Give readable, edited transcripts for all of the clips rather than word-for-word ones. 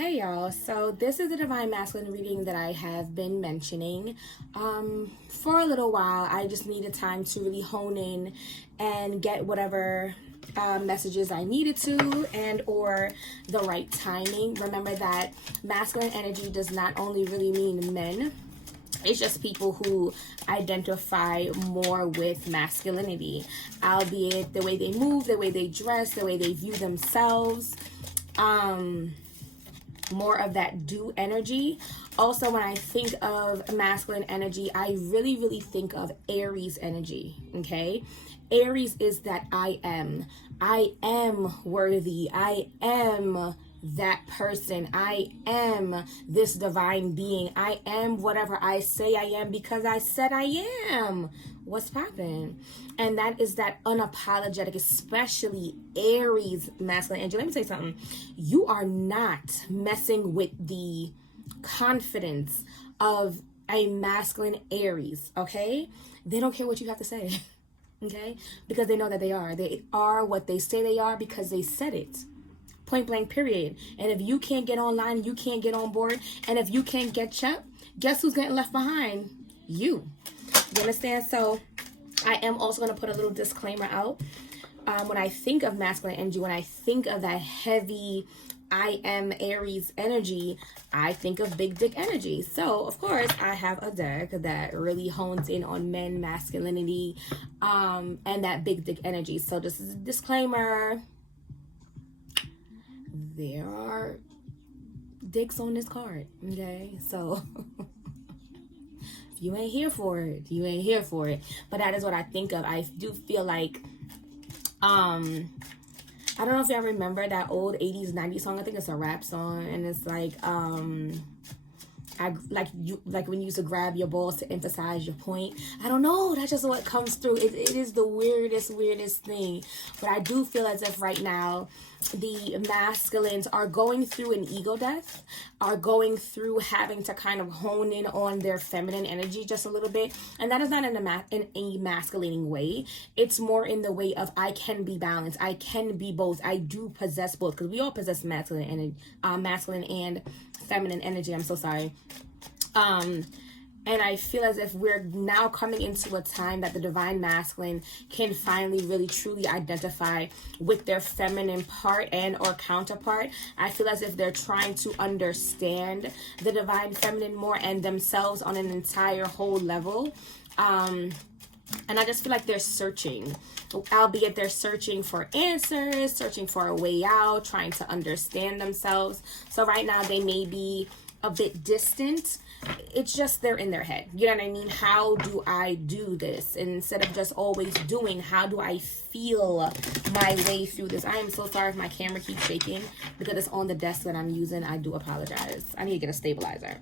Hey y'all, so this is the Divine Masculine reading that I have been mentioning for a little while. I just needed time to really hone in and get whatever messages I needed to and or the right timing. Remember that masculine energy does not only really mean men. It's just people who identify more with masculinity, albeit the way they move, the way they dress, the way they view themselves. More of that do energy. Also, when I think of masculine energy, I really think of Aries energy. Okay, Aries is that I am worthy, I am that person, I am this divine being, I am whatever I say I am because I said I am. What's poppin'? And that is that unapologetic, especially Aries masculine energy. Let me say something. You are not messing with the confidence of a masculine Aries, okay? They don't care what you have to say, okay? Because they know that they are. They are what they say they are because they said it. Point blank, period. And if you can't get online, you can't get on board, and if you can't get up, guess who's getting left behind? You understand? So I am also going to put a little disclaimer out. When I think of masculine energy, when I think of that heavy I am Aries energy, I think of big dick energy. So of course I have a deck that really hones in on men, masculinity, and that big dick energy. So this is a disclaimer. There are dicks on this card, okay? So if you ain't here for it, you ain't here for it. But that is what I think of. I do feel like, I don't know if y'all remember that old 80s, 90s song. I think it's a rap song, and it's like, like when you used to grab your balls to emphasize your point. I don't know. That's just what comes through. It is the weirdest thing. But I do feel as if right now the masculines are going through an ego death, are going through having to kind of hone in on their feminine energy just a little bit. And that is not in a emasculating way. It's more in the way of I can be balanced. I can be both. I do possess both, because we all possess masculine and feminine energy. I'm so sorry. And I feel as if we're now coming into a time that the divine masculine can finally really truly identify with their feminine part and or counterpart. I feel as if they're trying to understand the divine feminine more and themselves on an entire whole level. And I just feel like they're searching, albeit they're searching for answers, searching for a way out, trying to understand themselves. So right now they may be a bit distant. It's just they're in their head. You know what I mean? How do I do this? And instead of just always doing, how do I feel my way through this? I am so sorry if my camera keeps shaking because it's on the desk that I'm using. I do apologize. I need to get a stabilizer.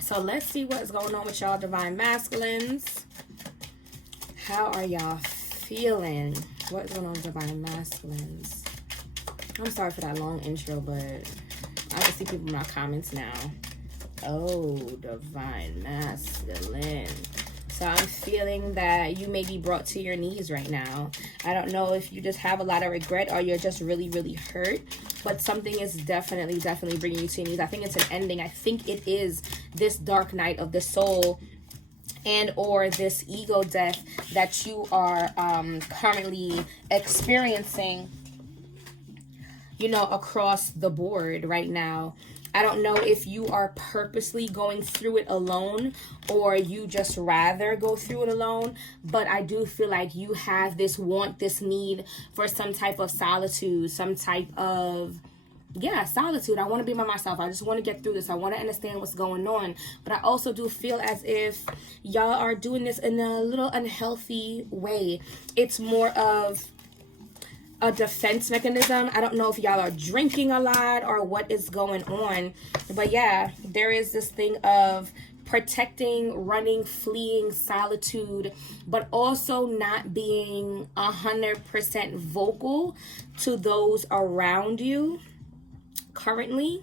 So let's see what's going on with y'all divine masculines. How are y'all feeling? What's going on with divine masculines? I'm sorry for that long intro, but I can see people in my comments now. Oh, divine masculine. So I'm feeling that you may be brought to your knees right now. I don't know if you just have a lot of regret or you're just really hurt, but something is definitely bringing you to your knees. I think it's an ending. I think it is this dark night of the soul and or this ego death that you are currently experiencing, you know, across the board right now. I don't know if you are purposely going through it alone or you just rather go through it alone, but I do feel like you have this want, this need for some type of solitude, some type of, solitude. I want to be by myself. I just want to get through this. I want to understand what's going on. But I also do feel as if y'all are doing this in a little unhealthy way. It's more of a defense mechanism. I don't know if y'all are drinking a lot or what is going on, but yeah, there is this thing of protecting, running, fleeing, solitude, but also not being 100% vocal to those around you currently,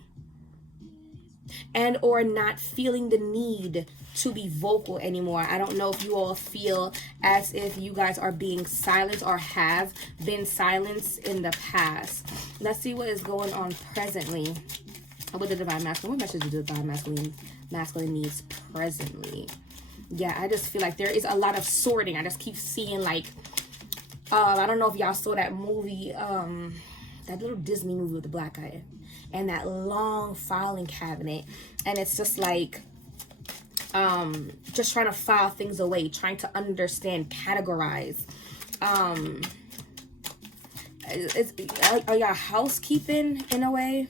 and or not feeling the need to be vocal anymore. I don't know if you all feel as if you guys are being silenced or have been silenced in the past. Let's see what is going on presently with the divine masculine. What message do the divine masculine needs presently? Yeah, I just feel like there is a lot of sorting. I just keep seeing like, I don't know if y'all saw that movie, that little Disney movie with the black guy and that long filing cabinet. And it's just like, just trying to file things away, trying to understand, categorize. Are y'all housekeeping in a way?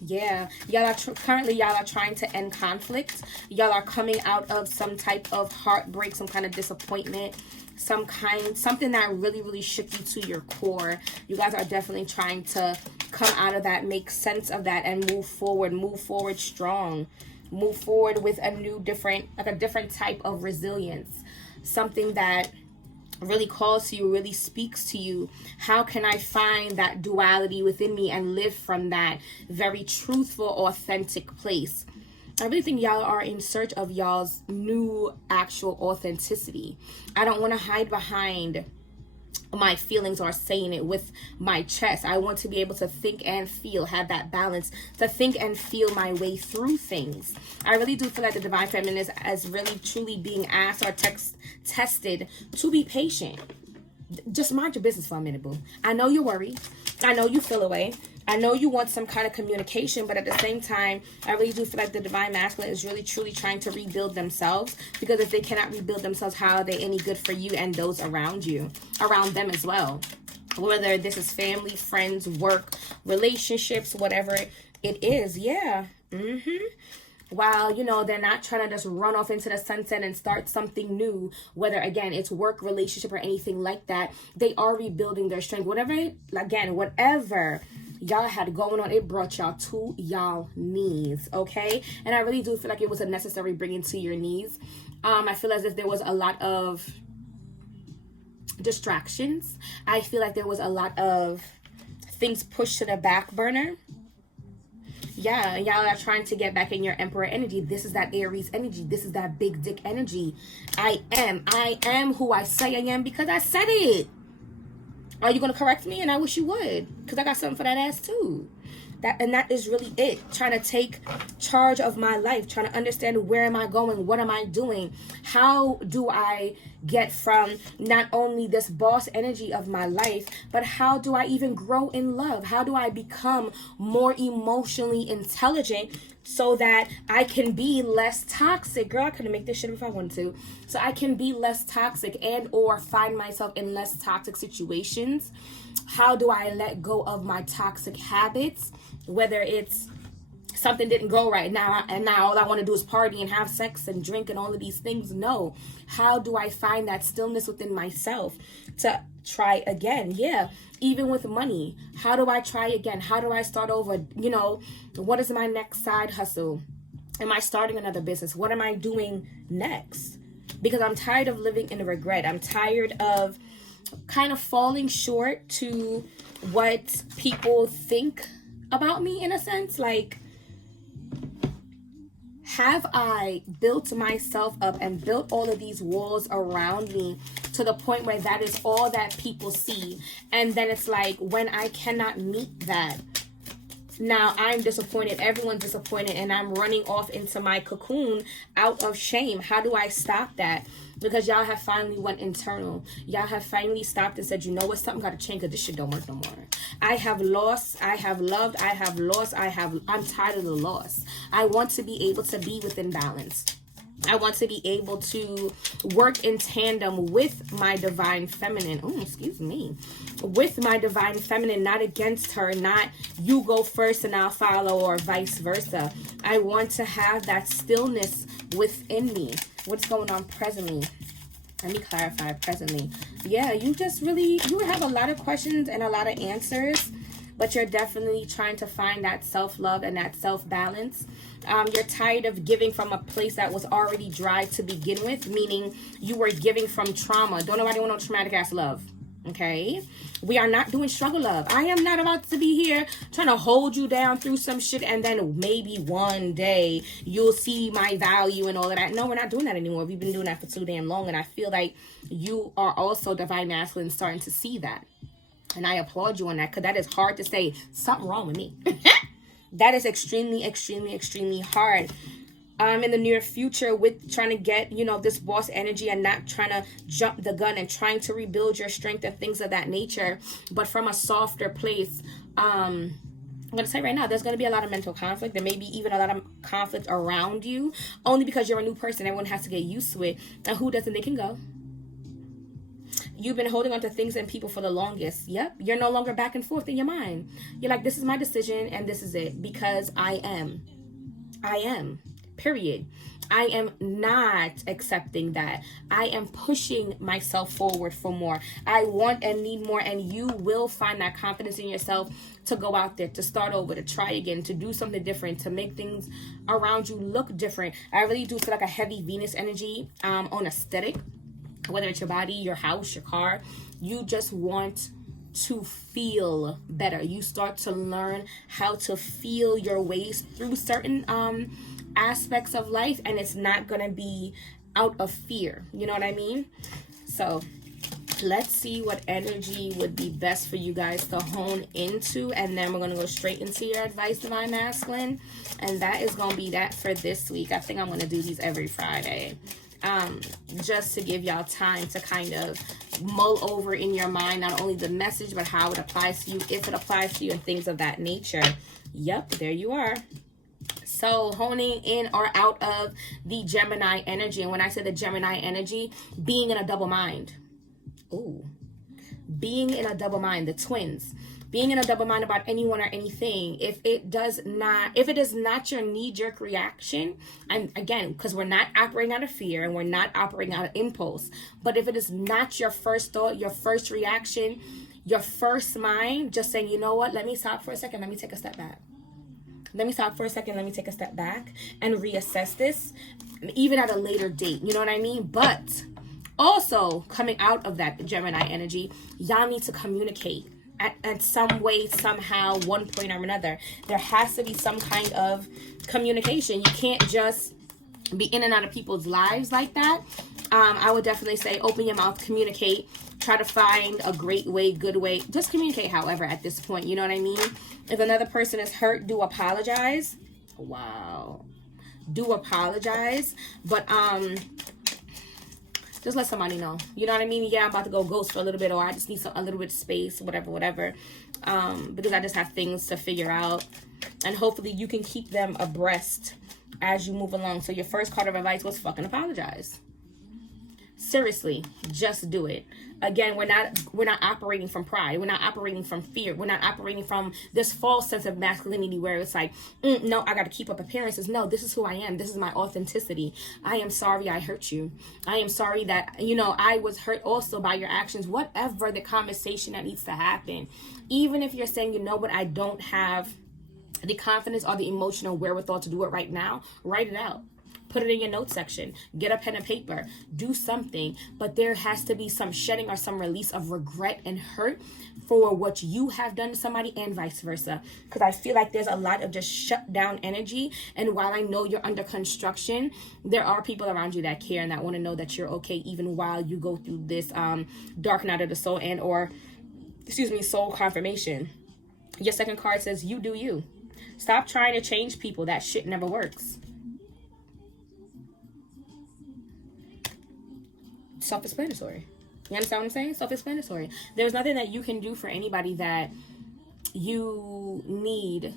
Yeah, y'all are currently y'all are trying to end conflict. Y'all are coming out of some type of heartbreak, some kind of disappointment, something that really shook you to your core. You guys are definitely trying to come out of that, make sense of that, and move forward strong, move forward with a different type of resilience, something that really calls to you, really speaks to you. How can I find that duality within me and live from that very truthful, authentic place? I really think y'all are in search of y'all's new actual authenticity. I don't want to hide behind my feelings or saying it with my chest. I want to be able to think and feel, have that balance to think and feel my way through things. I really do feel like the divine feminine is really truly being asked or tested to be patient. Just mind your business for a minute, boo. I know you're worried. I know you feel away. I know you want some kind of communication, but at the same time, I really do feel like the divine masculine is really truly trying to rebuild themselves, because if they cannot rebuild themselves, how are they any good for you and those around you, around them as well? Whether this is family, friends, work, relationships, whatever it is. Yeah. While, you know, they're not trying to just run off into the sunset and start something new, whether, again, it's work, relationship, or anything like that, they are rebuilding their strength. Whatever y'all had going on, it brought y'all to y'all knees, okay? And I really do feel like it was a necessary bringing to your knees. I feel as if there was a lot of distractions. I feel like there was a lot of things pushed to the back burner. Yeah, y'all are trying to get back in your emperor energy. This is that Aries energy. This is that big dick energy. I am who I say I am because I said it. Are you going to correct me? And I wish you would, because I got something for that ass too. That is really it. Trying to take charge of my life, trying to understand where am I going, what am I doing, how do I get from not only this boss energy of my life, but how do I even grow in love? How do I become more emotionally intelligent so that I can be less toxic? Girl, I couldn't make this shit if I wanted to. So I can be less toxic and or find myself in less toxic situations. How do I let go of my toxic habits? Whether it's something didn't go right now and now all I want to do is party and have sex and drink and all of these things. No. How do I find that stillness within myself to try again? Yeah. Even with money, how do I try again? How do I start over? You know, what is my next side hustle? Am I starting another business? What am I doing next? Because I'm tired of living in regret. I'm tired of kind of falling short to what people think about me, in a sense. Like, have I built myself up and built all of these walls around me to the point where that is all that people see? And then it's like, when I cannot meet that, now I'm disappointed, everyone's disappointed, and I'm running off into my cocoon out of shame. How do I stop that? Because y'all have finally went internal. Y'all have finally stopped and said, you know what, something got to change because this shit don't work no more. I have lost, I have loved, I have lost, I'm tired of the loss. I want to be able to be within balance. I want to be able to work in tandem with my divine feminine. Oh, excuse me. With my divine feminine, not against her, not you go first and I'll follow, or vice versa. I want to have that stillness within me. What's going on presently? Let me clarify presently. Yeah, you have a lot of questions and a lot of answers, but you're definitely trying to find that self-love and that self-balance. You're tired of giving from a place that was already dry to begin with, meaning you were giving from trauma. Don't nobody want no traumatic ass love. Okay? We are not doing struggle love. I am not about to be here trying to hold you down through some shit and then maybe one day you'll see my value and all of that. No, we're not doing that anymore. We've been doing that for too damn long, and I feel like you are also divine masculine starting to see that. And I applaud you on that, because that is hard to say. Something wrong with me. That is extremely, extremely, extremely hard. In the near future, with trying to get, this boss energy and not trying to jump the gun and trying to rebuild your strength and things of that nature, but from a softer place. I'm going to say right now, there's going to be a lot of mental conflict. There may be even a lot of conflict around you, only because you're a new person. Everyone has to get used to it. And who doesn't, they can go. You've been holding on to things and people for the longest. Yep. You're no longer back and forth in your mind. You're like, this is my decision and this is it, because I am. Period. I am not accepting that. I am pushing myself forward for more. I want and need more, and you will find that confidence in yourself to go out there, to start over, to try again, to do something different, to make things around you look different. I really do feel like a heavy Venus energy on aesthetic, whether it's your body, your house, your car. You just want to feel better. You start to learn how to feel your ways through certain aspects of life, and it's not gonna be out of fear. You know what I mean? So let's see what energy would be best for you guys to hone into, and then we're gonna go straight into your advice, Divine Masculine, and that is gonna be that for this week. I think I'm gonna do these every Friday, just to give y'all time to kind of mull over in your mind not only the message but how it applies to you, if it applies to you, and things of that nature. Yep, there you are. So honing in or out of the Gemini energy. And when I say the Gemini energy, being in a double mind. Ooh. Being in a double mind, the twins. Being in a double mind about anyone or anything. If it is not your knee-jerk reaction, and again, because we're not operating out of fear and we're not operating out of impulse, but if it is not your first thought, your first reaction, your first mind, just saying, you know what, let me stop for a second, let me take a step back. Let me stop for a second, let me take a step back and reassess this, even at a later date. You know what I mean? But also, coming out of that Gemini energy, y'all need to communicate at some way, somehow, one point or another. There has to be some kind of communication. You can't just be in and out of people's lives like that. I would definitely say open your mouth, communicate, try to find a great way, good way. Just communicate, however, at this point. You know what I mean? If another person is hurt, do apologize. Wow. Do apologize. But just let somebody know. You know what I mean? Yeah, I'm about to go ghost for a little bit, or I just need a little bit of space, whatever. Because I just have things to figure out. And hopefully you can keep them abreast as you move along. So your first card of advice was fucking apologize. Seriously, just do it. Again, we're not operating from pride. We're not operating from fear. We're not operating from this false sense of masculinity where it's like, no, I got to keep up appearances. No, this is who I am. This is my authenticity. I am sorry I hurt you. I am sorry that, I was hurt also by your actions. Whatever the conversation that needs to happen. Even if you're saying, you know what, I don't have the confidence or the emotional wherewithal to do it right now, write it out. Put it in your notes section. Get a pen and paper. Do something. But there has to be some shedding or some release of regret and hurt for what you have done to somebody, and vice versa. Because I feel like there's a lot of just shut down energy. And while I know you're under construction, there are people around you that care and that want to know that you're okay even while you go through this dark night of the soul soul confirmation. Your second card says, you do you. Stop trying to change people. That shit never works. Self-explanatory. You understand what I'm saying? Self-explanatory. There's nothing that you can do for anybody that you need.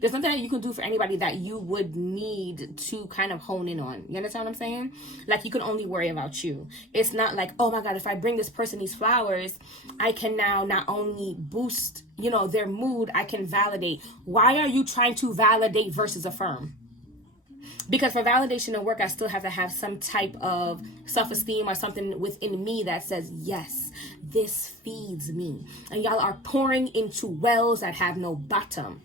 There's nothing that you can do for anybody that you would need to kind of hone in on. You understand what I'm saying? Like, you can only worry about you. It's not like, oh my God, if I bring this person these flowers, I can now not only boost, their mood, I can validate. Why are you trying to validate versus affirm? Because for validation to work, I still have to have some type of self-esteem or something within me that says, yes, this feeds me. And y'all are pouring into wells that have no bottom.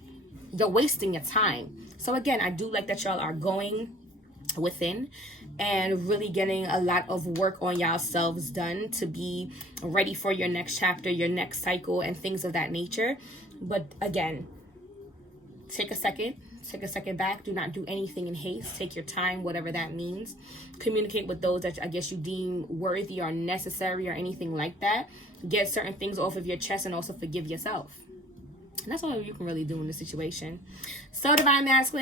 You're wasting your time. So again, I do like that y'all are going within and really getting a lot of work on y'all selves done to be ready for your next chapter, your next cycle, and things of that nature. But again, take a second back. Do not do anything in haste. Take your time, whatever that means. Communicate with those that I guess you deem worthy or necessary or anything like that. Get certain things off of your chest and also forgive yourself. And that's all you can really do in this situation. So, divine masculine,